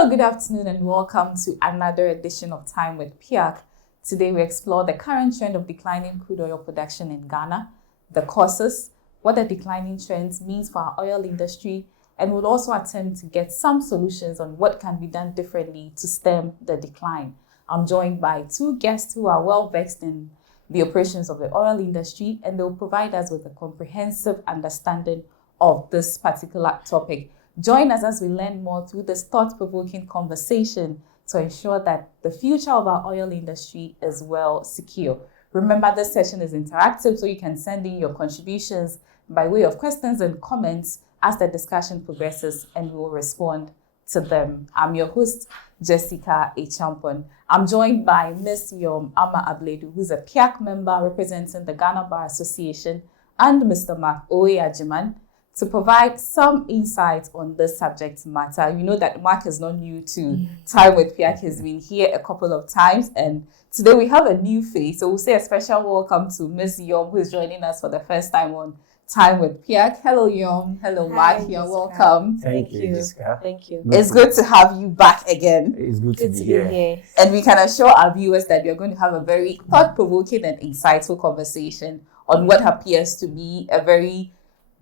Hello, good afternoon, and welcome to another edition of Time with PIAC. Today, we explore the current trend of declining crude oil production in Ghana, the causes, what the declining trends means for our oil industry, and we'll also attempt to get some solutions on what can be done differently to stem the decline. I'm joined by two guests who are well versed in the operations of the oil industry, and they'll provide us with a comprehensive understanding of this particular topic. Join us as we learn more through this thought-provoking conversation to ensure that the future of our oil industry is well secure. Remember, this session is interactive, so you can send in your contributions by way of questions and comments as the discussion progresses, and we will respond to them. I'm your host, Jessica Echampon. I'm joined by Ms. Yom Ama Abledu, who's a PIAC member representing the Ghana Bar Association, and Mr. Mark Oyeajiman, to provide some insight on this subject matter. You know that Mark is not new to Time with PIAC. He's been here a couple of times, and today we have a new face. So we'll say a special welcome to Ms. Yom, who is joining us for the first time on Time with PIAC. Hello, Yom. Hello, Mark. You're welcome. Thank you, Jessica. Thank you. It's good to have you back again. It's good to be here. And we can assure our viewers that we're going to have a very thought-provoking and insightful conversation on what appears to be a very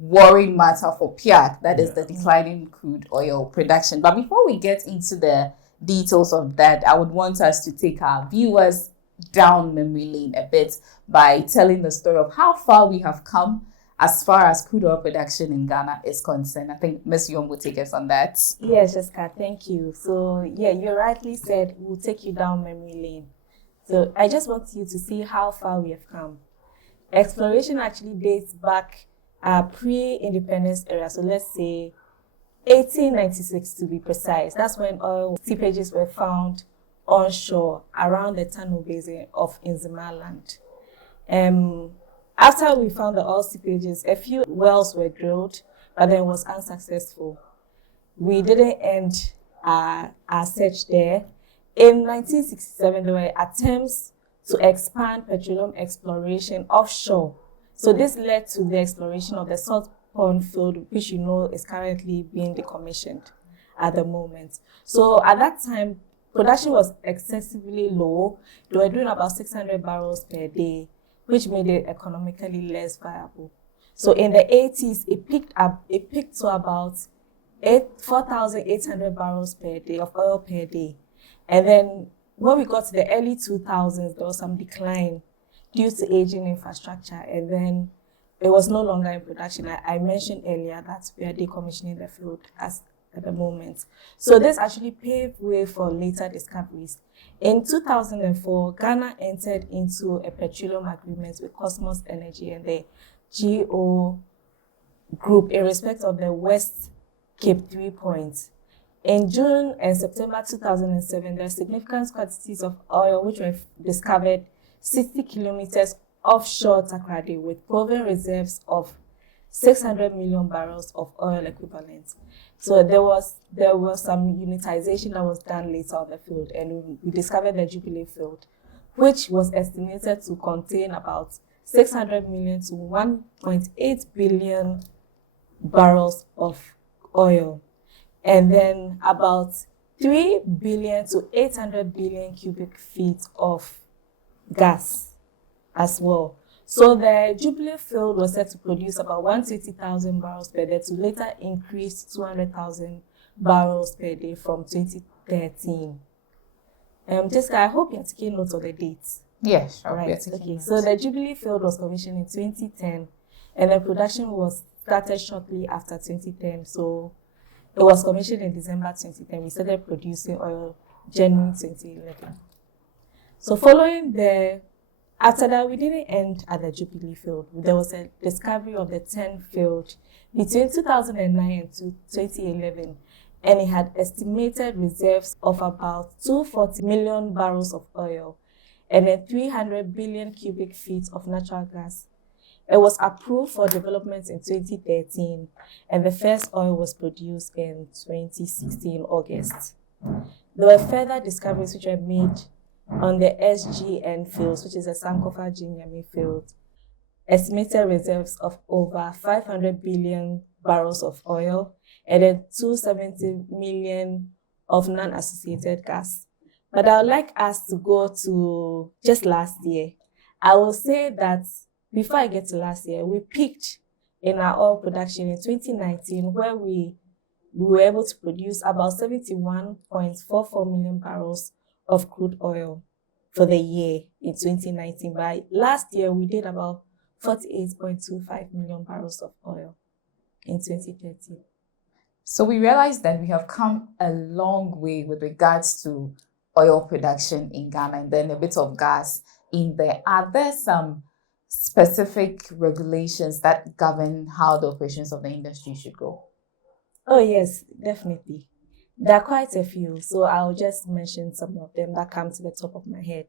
worrying matter for PIAC, that is the declining crude oil production. But before we get into the details of that, I would want us to take our viewers down memory lane a bit by telling the story of how far we have come as far as crude oil production in Ghana is concerned. I think Ms. Yom will take us on that. Yes, Jessica, thank you. So, you rightly said we'll take you down memory lane. So, I just want you to see how far we have come. Exploration actually dates back pre-independence era. So, let's say 1896 to be precise. That's when oil seepages were found onshore around the Tano Basin of Nzimaland. After we found the oil seepages, a few wells were drilled, but then was unsuccessful. We didn't end our search there. In 1967, there were attempts to expand petroleum exploration offshore. So this led to the exploration of the salt pond field, which you know is currently being decommissioned at the moment. So at that time, production was excessively low. They were doing about 600 barrels per day, which made it economically less viable. So in the 80s, it peaked to about 4,800 barrels per day of oil per day. And then when we got to the early 2000s, there was some decline due to aging infrastructure, and then it was no longer in production. I mentioned earlier that we are decommissioning the field at the moment. So this actually paved way for later discoveries. In 2004, Ghana entered into a petroleum agreement with Cosmos Energy and the GO group in respect of the West Cape 3 points. In June and September 2007, there are significant quantities of oil which were discovered 60 kilometers offshore Takoradi with proven reserves of 600 million barrels of oil equivalent. So there was some unitization that was done later on the field, and we discovered the Jubilee field, which was estimated to contain about 600 million to 1.8 billion barrels of oil, and then about 3 billion to 800 billion cubic feet of gas as well. So the Jubilee field was set to produce about 120,000 barrels per day to later increase to 200,000 barrels per day from 2013. Jessica, I hope you're taking note of the dates. Yes, sure. Right. Okay. So the Jubilee field was commissioned in 2010, and the production was started shortly after 2010. So it was commissioned in December 2010. We started producing oil January 2011. So after that, we didn't end at the Jubilee field. There was a discovery of the 10 field between 2009 and 2011, and it had estimated reserves of about 240 million barrels of oil and then 300 billion cubic feet of natural gas. It was approved for development in 2013, and the first oil was produced in 2016 August. There were further discoveries which were made on the SGN fields, which is a Sankofa Jinyami field, estimated reserves of over 500 billion barrels of oil and then 270 million of non-associated gas. But I would like us to go to just last year. I will say that before I get to last year, we peaked in our oil production in 2019, where we were able to produce about 71.44 million barrels of crude oil for the year in 2019. But last year, we did about 48.25 million barrels of oil in 2030. So we realized that we have come a long way with regards to oil production in Ghana, and then a bit of gas in there. Are there some specific regulations that govern how the operations of the industry should go? Oh, yes, definitely. There are quite a few, so I'll just mention some of them that come to the top of my head.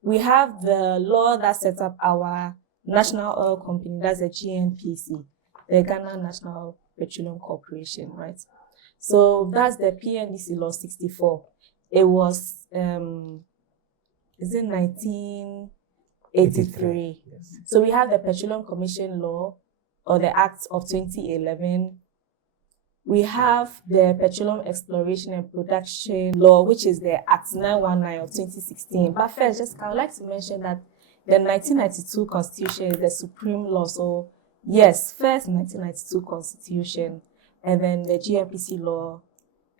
We have the law that sets up our national oil company, that's the GNPC, the Ghana National Petroleum Corporation, right? So that's the PNDC Law 64. It was, is it 1983? Yes. So we have the Petroleum Commission Law, or the Act of 2011. We have the Petroleum Exploration and Production Law, which is the Act 919 of 2016. But first, I would like to mention that the 1992 Constitution is the supreme law. So yes, first 1992 Constitution, and then the GNPC Law,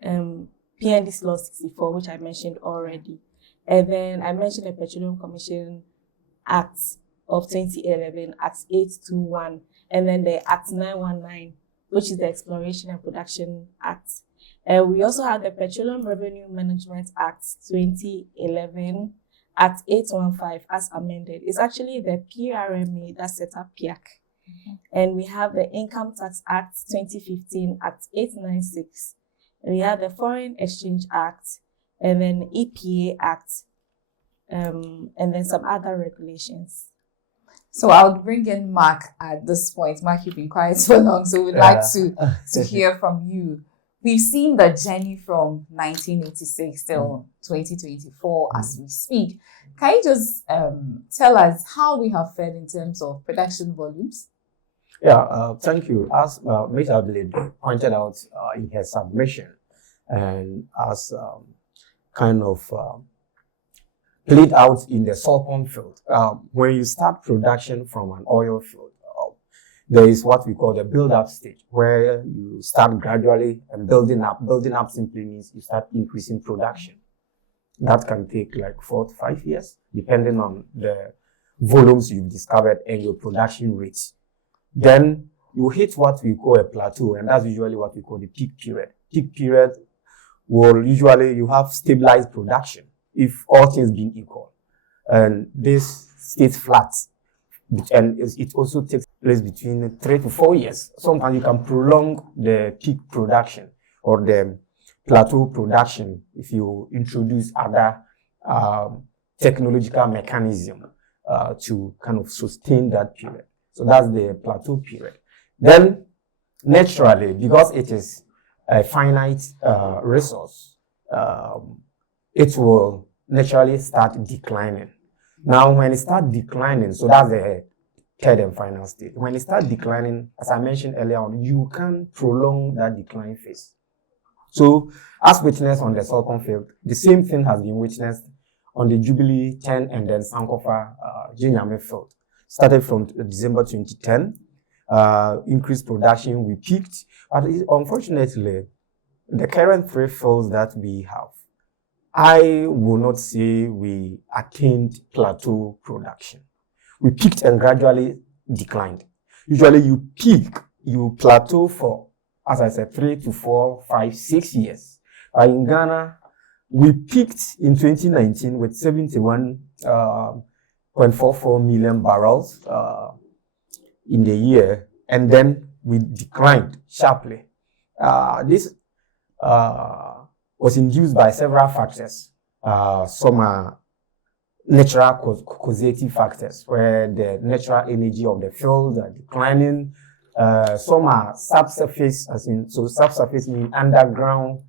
PNDC Law 64, which I mentioned already. And then I mentioned the Petroleum Commission Act of 2011, Act 821, and then the Act 919, which is the Exploration and Production Act. And we also have the Petroleum Revenue Management Act 2011, Act 815 as amended. It's actually the PRMA that set up PIAC. And we have the Income Tax Act 2015, Act 896. And we have the Foreign Exchange Act, and then EPA Act, and then some other regulations. So I'll bring in Mark at this point. Mark, you've been quiet so long, so we'd like to hear from you. We've seen the journey from 1986 till 2024 as we speak. Can you just tell us how we have fared in terms of production volumes? Yeah, thank you. As Ms. Adelaide pointed out in her submission, and as kind of played out in the Sulphur field, when you start production from an oil field, there is what we call the build-up stage, where you start gradually and building up. Building up simply means you start increasing production. That can take like 4 to 5 years, depending on the volumes you've discovered and your production rates. Then you hit what we call a plateau, and that's usually what we call the peak period. Peak period will usually, you have stabilized production if all things being equal. And this stays flat. And it also takes place between 3 to 4 years. Sometimes you can prolong the peak production or the plateau production if you introduce other technological mechanism to kind of sustain that period. So that's the plateau period. Then naturally, because it is a finite resource, it will naturally start declining. Now, when it starts declining, so that's the third and final stage. When it starts declining, as I mentioned earlier on, you can prolong that decline phase. So, as witnessed on the Sulphur field, the same thing has been witnessed on the Jubilee 10 and then Sankofa Jinyame field. Started from December 2010, increased production, we peaked. But unfortunately, the current 3 fields that we have, I will not say we attained plateau production. We peaked and gradually declined. Usually you peak, you plateau for, as I said, 3 to 4, 5, 6 years. In Ghana, we peaked in 2019 with 71.44 million barrels in the year, and then we declined sharply. This was induced by several factors. Some are natural causative factors, where the natural energy of the field are declining. Some are subsurface, subsurface means underground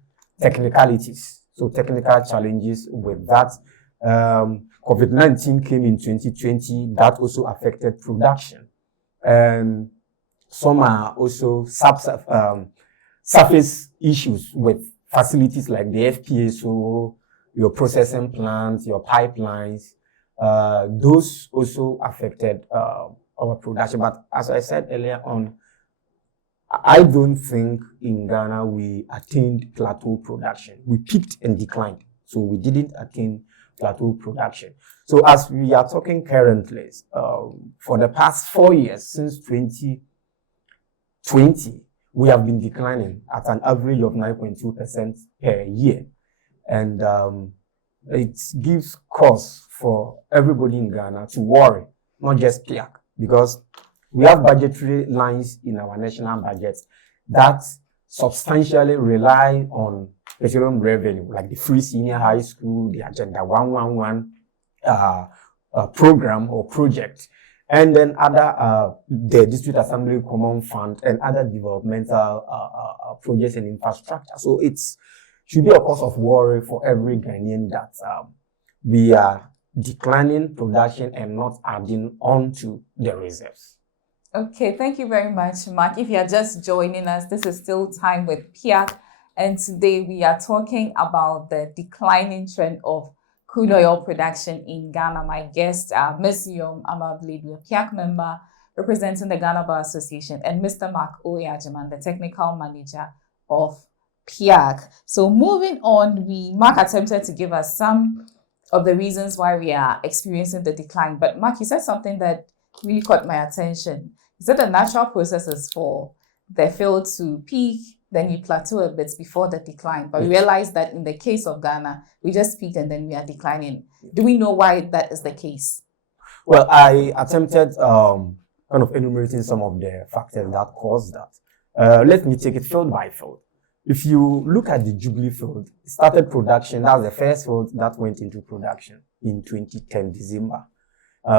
technicalities. So technical challenges with that. COVID-19 came in 2020, that also affected production. Some are also surface issues with facilities like the FPSO, your processing plants, your pipelines, those also affected our production. But as I said earlier on, I don't think in Ghana we attained plateau production. We peaked and declined. So we didn't attain plateau production. So as we are talking currently, for the past 4 years, since 2020, we have been declining at an average of 9.2% per year. And it gives cause for everybody in Ghana to worry, not just PIAC, because we have budgetary lines in our national budgets that substantially rely on petroleum revenue, like the free senior high school, the Agenda 111 program or project, and then other, the District Assembly Common Fund and other developmental projects and infrastructure. So it should be a cause of worry for every Ghanaian that we are declining production and not adding on to the reserves. Okay, thank you very much, Mark. If you're just joining us, this is still Time with PIAC, and today we are talking about the declining trend of crude oil production in Ghana. My guest, Ms. Yom Amabledu, a PIAC member representing the Ghana Bar Association, and Mr. Mark Oyajiman, the technical manager of PIAC. So moving on, Mark attempted to give us some of the reasons why we are experiencing the decline. But Mark, you said something that really caught my attention. Is that the natural processes for the field to peak, then you plateau a bit before the decline? But we realize that in the case of Ghana, we just peaked and then we are declining. Do we know why that is the case? Well, I attempted kind of enumerating some of the factors that caused that. Let me take it field by field. If you look at the Jubilee field, it started production. That was the first field that went into production in 2010, December.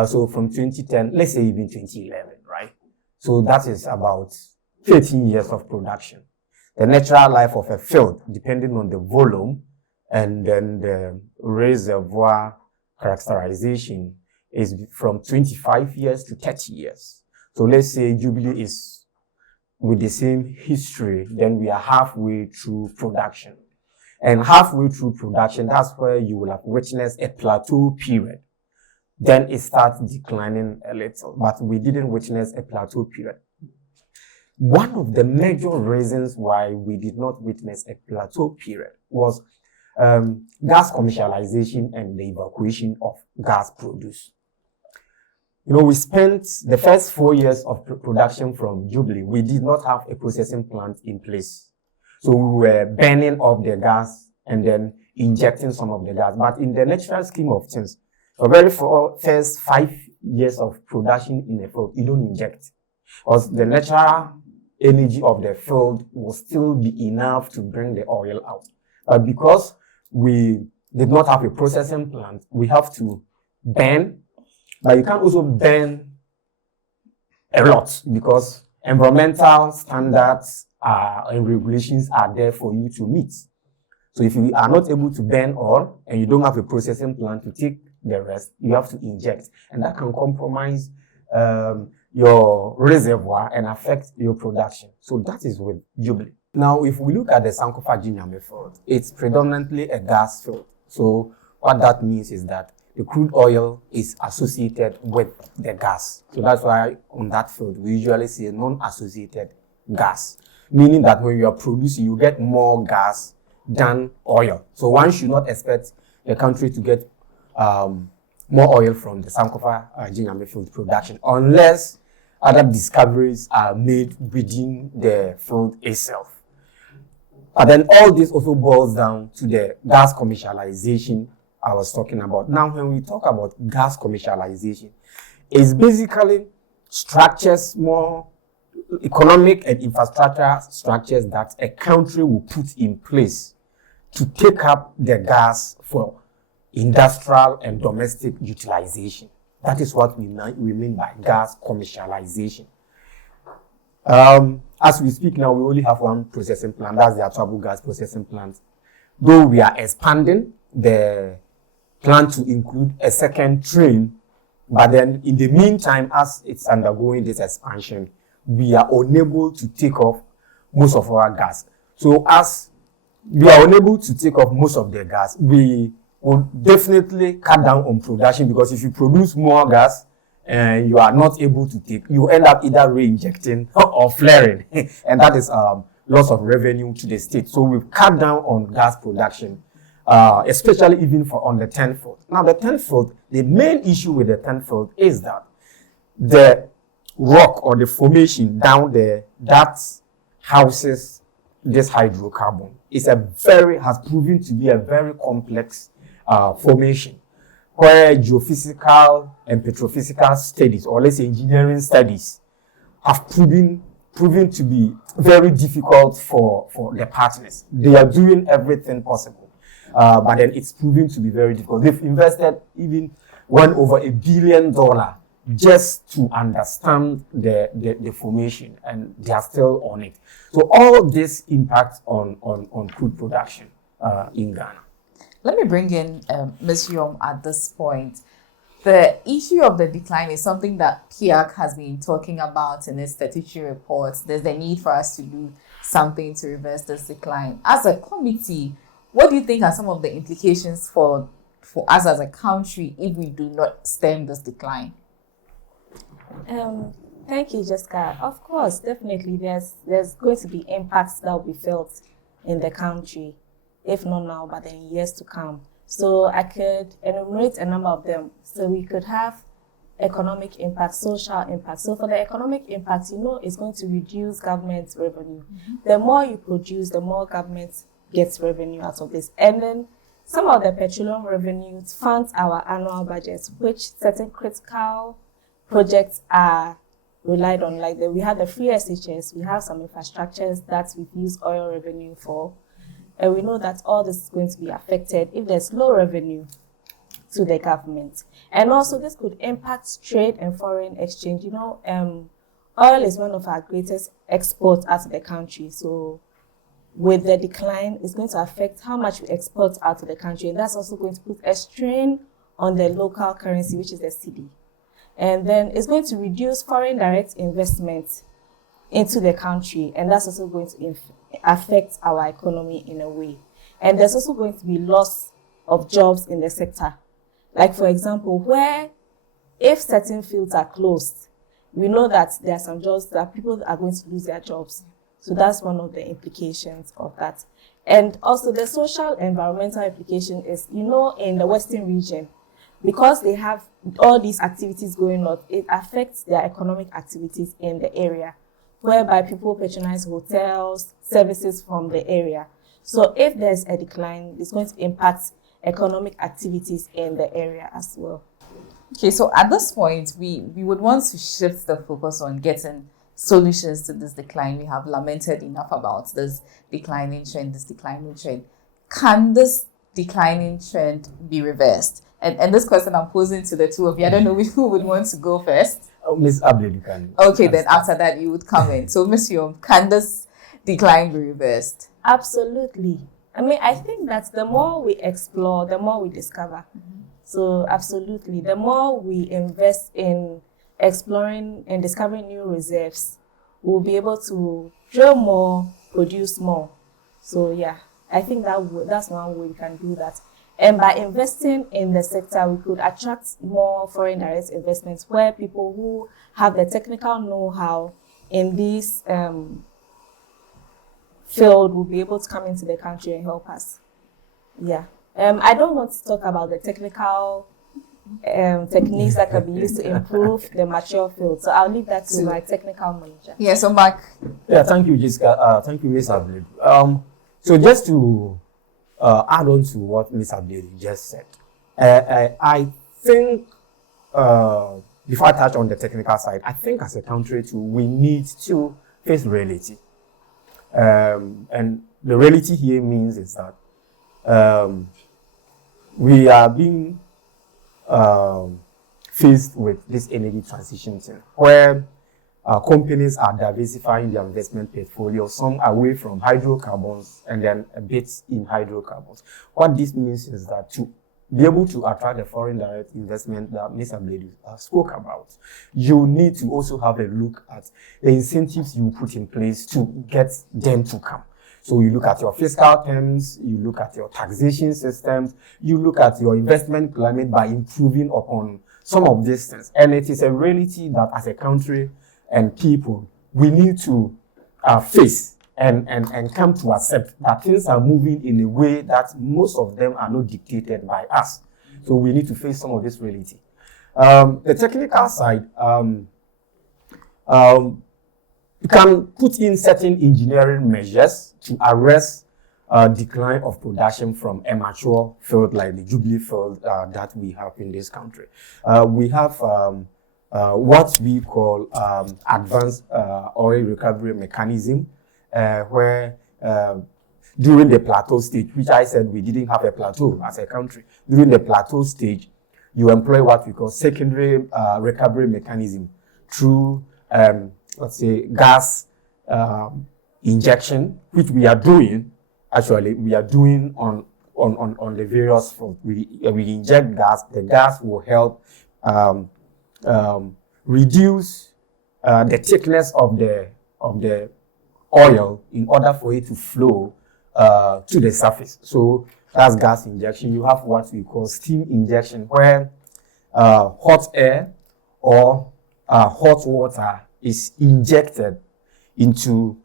So from 2010, let's say even 2011, right? So that is about 13 years of production. The natural life of a field, depending on the volume and then the reservoir characterization, is from 25 years to 30 years. So let's say Jubilee is with the same history, then we are halfway through production. And halfway through production, that's where you will have witnessed a plateau period. Then it starts declining a little, but we didn't witness a plateau period. One of the major reasons why we did not witness a plateau period was gas commercialization and the evacuation of gas produce. You know, we spent the first 4 years of production from Jubilee. We did not have a processing plant in place. So we were burning off the gas and then injecting some of the gas. But in the natural scheme of things, the very first 5 years of production in a field, you don't inject. Because the natural energy of the field will still be enough to bring the oil out. But because we did not have a processing plant, we have to burn. But you can also burn a lot because environmental standards and regulations are there for you to meet. So if you are not able to burn oil and you don't have a processing plant to take the rest, you have to inject. And that can compromise your reservoir and affect your production. So that is with Jubilee. Now, if we look at the Sankofa Ginyame field, it's predominantly a gas field. So what that means is that the crude oil is associated with the gas. So that's why on that field, we usually see a non-associated gas, meaning that when you are producing, you get more gas than oil. So one should not expect the country to get more oil from the Sankofa Ginyame field production unless other discoveries are made within the field itself. But then all this also boils down to the gas commercialization I was talking about. Now, when we talk about gas commercialization, it's basically structures, more economic and infrastructure structures that a country will put in place to take up the gas for industrial and domestic utilization. That is what we mean by gas commercialization. As we speak now, we only have one processing plant. That's the Atwabu gas processing plant. Though we are expanding the plant to include a second train, but then in the meantime, as it's undergoing this expansion, we are unable to take off most of our gas. So as we are unable to take off most of the gas, we will definitely cut down on production, because if you produce more gas and you are not able to take, you end up either re-injecting or flaring, and that is loss of revenue to the state. So we've cut down on gas production, especially even on the 10th field. Now the 10th field, the main issue with the 10th field is that the rock or the formation down there that houses this hydrocarbon has proven to be a very complex formation, where geophysical and petrophysical studies, or let's say engineering studies, have proven to be very difficult for the partners. They are doing everything possible, but then it's proven to be very difficult. They've invested even over $1 billion just to understand the formation, and they are still on it. So all this impacts on crude production in Ghana. Let me bring in Ms. Yom at this point. The issue of the decline is something that PIAC has been talking about in its statutory reports. There's a need for us to do something to reverse this decline. As a committee, what do you think are some of the implications for us as a country if we do not stem this decline? Thank you, Jessica. Of course, definitely, there's going to be impacts that will be felt in the country, if not now, but in years to come. So I could enumerate a number of them. So we could have economic impact, social impact. So for the economic impact, it's going to reduce government revenue. Mm-hmm. The more you produce, the more government gets revenue out of this. And then some of the petroleum revenues funds our annual budgets, which certain critical projects are relied on. Like we have the free SHS, we have some infrastructures that we've used oil revenue for. And we know that all this is going to be affected if there's low revenue to the government. And also this could impact trade and foreign exchange. Oil is one of our greatest exports out of the country. So with the decline, it's going to affect how much we export out of the country. And that's also going to put a strain on the local currency, which is the cedi. And then it's going to reduce foreign direct investment into the country. And that's also going to affect our economy in a way. And there's also going to be loss of jobs in the sector. Like, for example, where if certain fields are closed, we know that there are some jobs that people are going to lose their jobs. So that's one of the implications of that. And also the social environmental implication is, in the Western region, because they have all these activities going on, it affects their economic activities in the area, whereby people patronize hotels, services from the area. So if there's a decline, it's going to impact economic activities in the area as well. Okay, so at this point, we would want to shift the focus on getting solutions to this decline. We have lamented enough about this declining trend. Can this declining trend be reversed? And this question I'm posing to the two of you. I don't know who would want to go first. Ms. Abdul, you can. Okay, then after that you would come in. So, Ms. Yom, can this decline be reversed? Absolutely. I think that the more we explore, the more we discover. Mm-hmm. So, absolutely. The more we invest in exploring and discovering new reserves, we'll be able to drill more, produce more. So, yeah, I think that's one way we can do that. And by investing in the sector, we could attract more foreign direct investments where people who have the technical know-how in this field will be able to come into the country and help us. Yeah. I don't want to talk about the technical techniques that can be used to improve the mature field. So I'll leave that to my technical manager. Yeah, so Mark. Yeah, thank you, Jessica. Thank you, Ms. Abdul. So just to add on to what Ms. Abdul just said, I think, before I touch on the technical side, I think as a country too, we need to face reality. And the reality here means is that we are being faced with this energy transition thing, where companies are diversifying their investment portfolio, some away from hydrocarbons and then a bit in hydrocarbons. What this means is that to be able to attract the foreign direct investment that Ms. Abledi spoke about, you need to also have a look at the incentives you put in place to get them to come. So you look at your fiscal terms, you look at your taxation systems, you look at your investment climate by improving upon some of these things. And it is a reality that as a country and people, we need to face and come to accept that things are moving in a way that most of them are not dictated by us. So we need to face some of this reality. The technical side, you can put in certain engineering measures to arrest decline of production from a mature field like the Jubilee field that we have in this country. We have what we call advanced oil recovery mechanism, where during the plateau stage, which I said we didn't have a plateau as a country, during the plateau stage, you employ what we call secondary recovery mechanism through, let's say, gas injection, which we are doing. Actually, we are doing on the various fronts. We inject gas. The gas will help reduce the thickness of the oil in order for it to flow to the surface. So that's gas injection. You have what we call steam injection, where hot air or hot water is injected into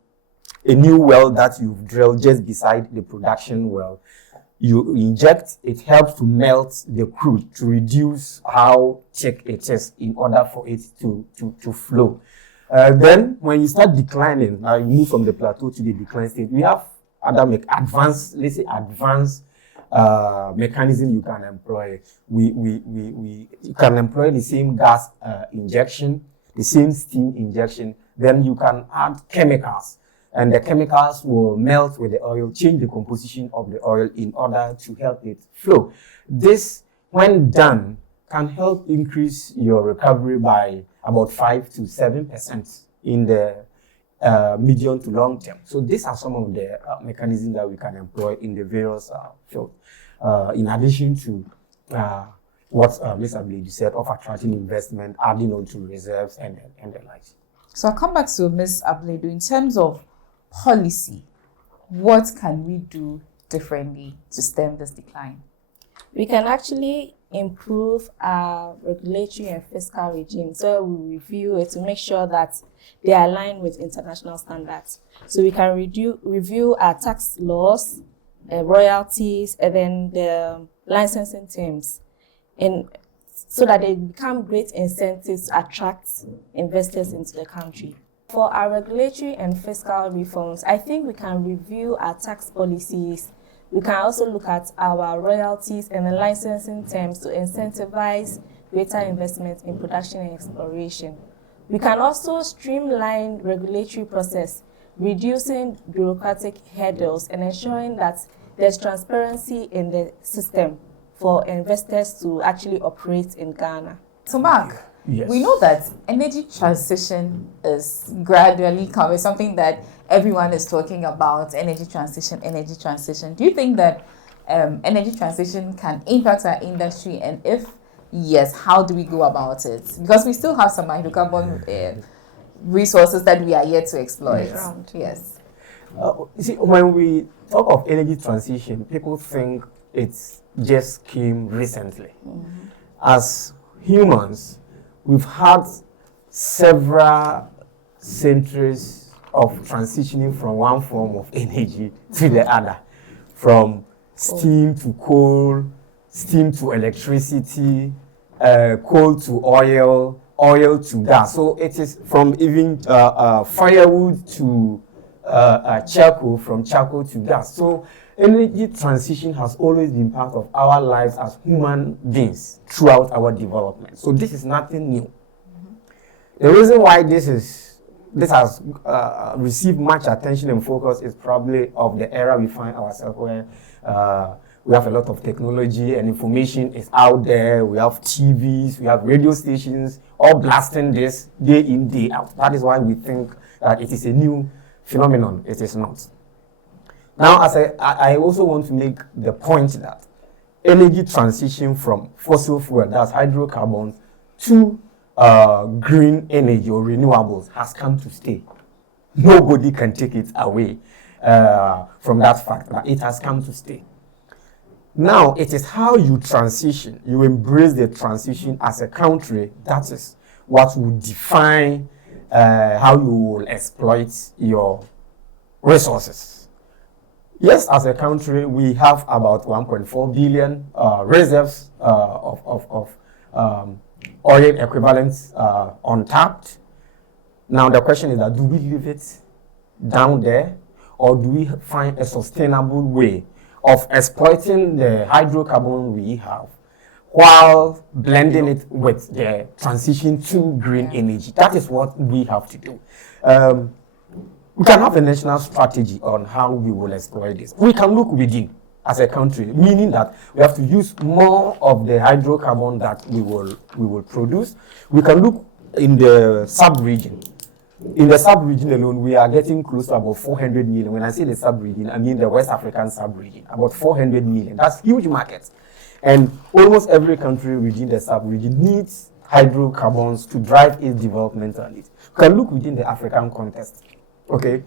a new well that you've drilled just beside the production well. You inject, it helps to melt the crude to reduce how thick it is in order for it to flow. Then when you start declining, you move from the plateau to the decline state, we have other advanced mechanism you can employ. You can employ the same gas injection, the same steam injection. Then you can add chemicals, and the chemicals will melt with the oil, change the composition of the oil in order to help it flow. This, when done, can help increase your recovery by about 5 to 7% in the medium to long term. So these are some of the mechanisms that we can employ in the various fields. In addition to what Mr. Abladu said of attracting investment, adding on to reserves and the likes. So I'll come back to Ms. Abladu. In terms of policy, what can we do differently to stem this decline? We can actually improve our regulatory and fiscal regime. So we review it to make sure that they are aligned with international standards. So we can review our tax laws, royalties, and then the licensing terms, so that they become great incentives to attract investors into the country. For our regulatory and fiscal reforms, I think we can review our tax policies. We can also look at our royalties and the licensing terms to incentivize greater investment in production and exploration. We can also streamline regulatory process, reducing bureaucratic hurdles and ensuring that there's transparency in the system for investors to actually operate in Ghana. So Mark, yes, we know that energy transition is gradually coming, something that everyone is talking about, energy transition. Do you think that energy transition can impact our industry? And if yes, how do we go about it? Because we still have some hydrocarbon resources that we are yet to exploit. Yes. You see, when we talk of energy transition, people think it just came recently. Mm-hmm. As humans, we've had several centuries of transitioning from one form of energy to the other, from steam to coal, steam to electricity, coal to oil, oil to gas. So it is from even firewood to charcoal, from charcoal to gas. So energy transition has always been part of our lives as human beings throughout our development. So this is nothing new. Mm-hmm. The reason why this has received much attention and focus is probably of the era we find ourselves, where we have a lot of technology and information is out there. We have TVs, we have radio stations, all blasting this day in, day out. That is why we think that it is a new phenomenon. It is not. Now, as I also want to make the point that energy transition from fossil fuel, that's hydrocarbons, to green energy or renewables has come to stay. Nobody can take it away. from that fact, but it has come to stay. Now, it is how you transition, you embrace the transition as a country, that is what will define how you will exploit your resources. Yes, as a country, we have about 1.4 billion reserves of oil equivalents untapped. Now, the question is that do we leave it down there, or do we find a sustainable way of exploiting the hydrocarbon we have while blending it with the transition to green energy? That is what we have to do. We can have a national strategy on how we will exploit this. We can look within as a country, meaning that we have to use more of the hydrocarbon that we will produce. We can look in the sub-region. In the sub-region alone, we are getting close to about 400 million. When I say the sub-region, I mean the West African sub-region, about 400 million. That's huge markets. And almost every country within the sub-region needs hydrocarbons to drive its developmental needs. We can look within the African context. Okay?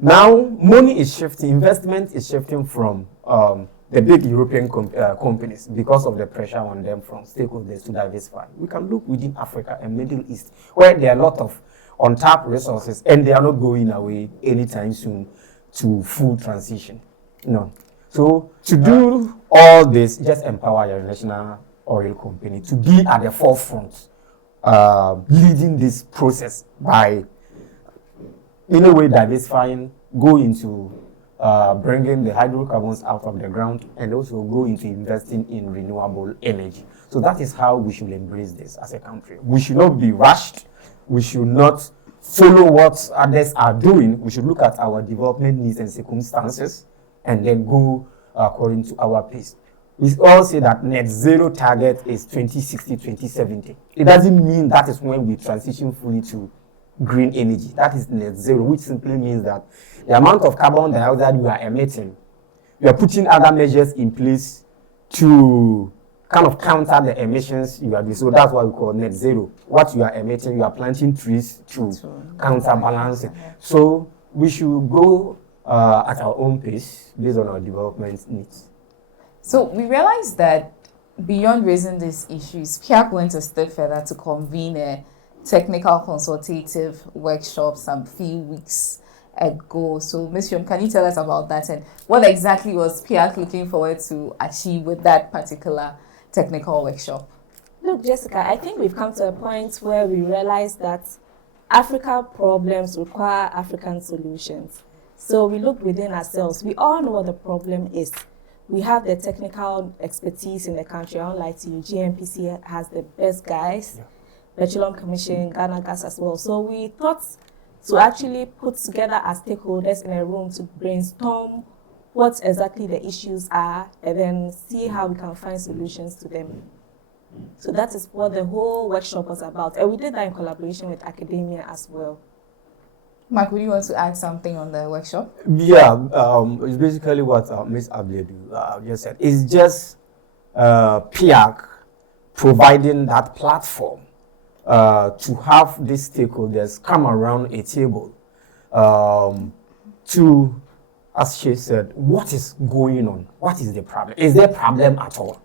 Now, money is shifting, investment is shifting from the big European companies because of the pressure on them from stakeholders to diversify. We can look within Africa and Middle East, where there are a lot of untapped resources, and they are not going away anytime soon to full transition. No. So to do all this, just empower your national oil company to be at the forefront, leading this process by, in a way, diversifying, go into bringing the hydrocarbons out of the ground, and also go into investing in renewable energy. So that is how we should embrace this as a country. We should not be rushed. We should not follow what others are doing. We should look at our development needs and circumstances and then go according to our pace. We all say that net zero target is 2060, 2070. It doesn't mean that is when we transition fully to green energy. That is net zero, which simply means that the amount of carbon dioxide you are emitting, you are putting other measures in place to kind of counter the emissions you are doing. So that's why we call net zero. What you are emitting, you are planting trees to counterbalance it. So we should go at our own pace based on our development needs. So we realized that beyond raising these issues, PIAC went a step further to convene a technical consultative workshop some few weeks ago. So Ms. Yom, can you tell us about that, and what exactly was PIAC looking forward to achieve with that particular technical workshop? Look, Jessica, I think we've come to a point where we realize that African problems require African solutions. So we look within ourselves. We all know what the problem is. We have the technical expertise in the country. I don't lie to you. GNPC has the best guys. Petroleum Commission, Ghana Gas as well. So we thought to actually put together as stakeholders in a room to brainstorm what exactly the issues are and then see how we can find solutions to them. So that is what the whole workshop was about. And we did that in collaboration with academia as well. Mark, would you want to add something on the workshop? Yeah, it's basically what Ms. Abledu just said. It's just PIAC providing that platform to have these stakeholders come around a table to, as she said, what is going on? What is the problem? Is there a problem at all?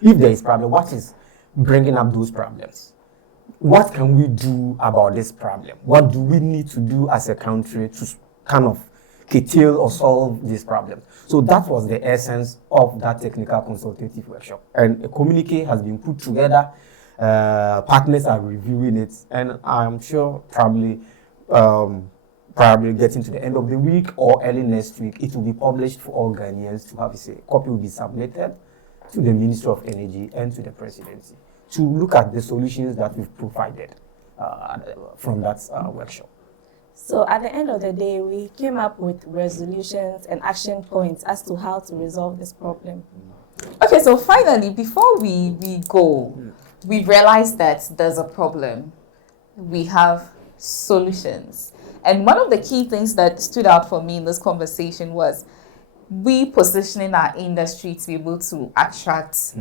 If there is a problem, what is bringing up those problems? What can we do about this problem? What do we need to do as a country to kind of curtail or solve this problem? So that was the essence of that technical consultative workshop. And a communique has been put together. Partners are reviewing it, and I'm sure probably getting to the end of the week or early next week, it will be published for all Ghanaians to have a say. A copy will be submitted to the Ministry of Energy and to the Presidency to look at the solutions that we've provided from that workshop. So at the end of the day, we came up with resolutions and action points as to how to resolve this problem. Okay, so finally, before we go, we've realized that there's a problem. We have solutions. And one of the key things that stood out for me in this conversation was we positioning our industry to be able to attract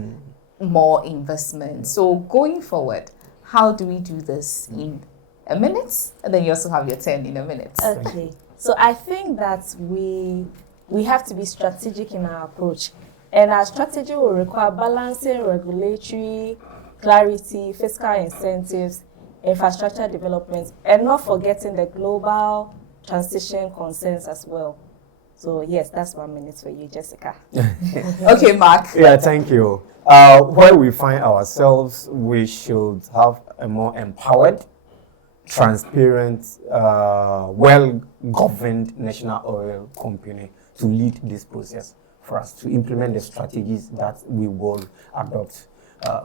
more investment. So going forward, how do we do this in a minute? And then you also have your turn in a minute. Okay. So I think that we have to be strategic in our approach. And our strategy will require balancing regulatory clarity, fiscal incentives, infrastructure development, and not forgetting the global transition concerns as well. So yes, that's 1 minute for you, Jessica. Okay, Mark. Yeah, thank you. Where we find ourselves, we should have a more empowered, transparent, well-governed national oil company to lead this process for us to implement the strategies that we will adopt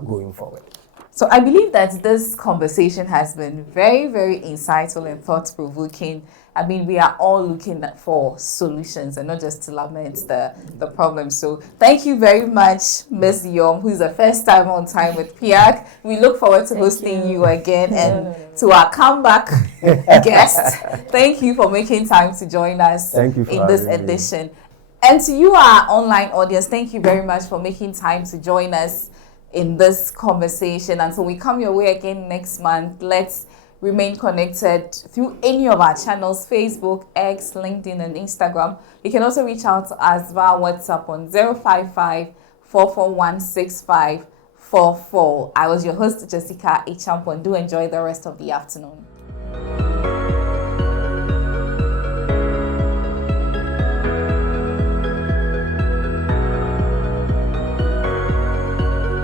going forward. So I believe that this conversation has been very, very insightful and thought-provoking. I mean, we are all looking for solutions and not just to lament the problem. So thank you very much, Ms. Yom, who's the first time on time with PIAC. We look forward to hosting you again. And to our comeback guest, thank you for making time to join us in this edition. And to you, our online audience, thank you very much for making time to join us in this conversation. Until we come your way again next month, let's remain connected through any of our channels: Facebook, X, LinkedIn, and Instagram. You can also reach out to us via WhatsApp on 055-441-6544. I was your host, Jessica Echampon. Do enjoy the rest of the afternoon.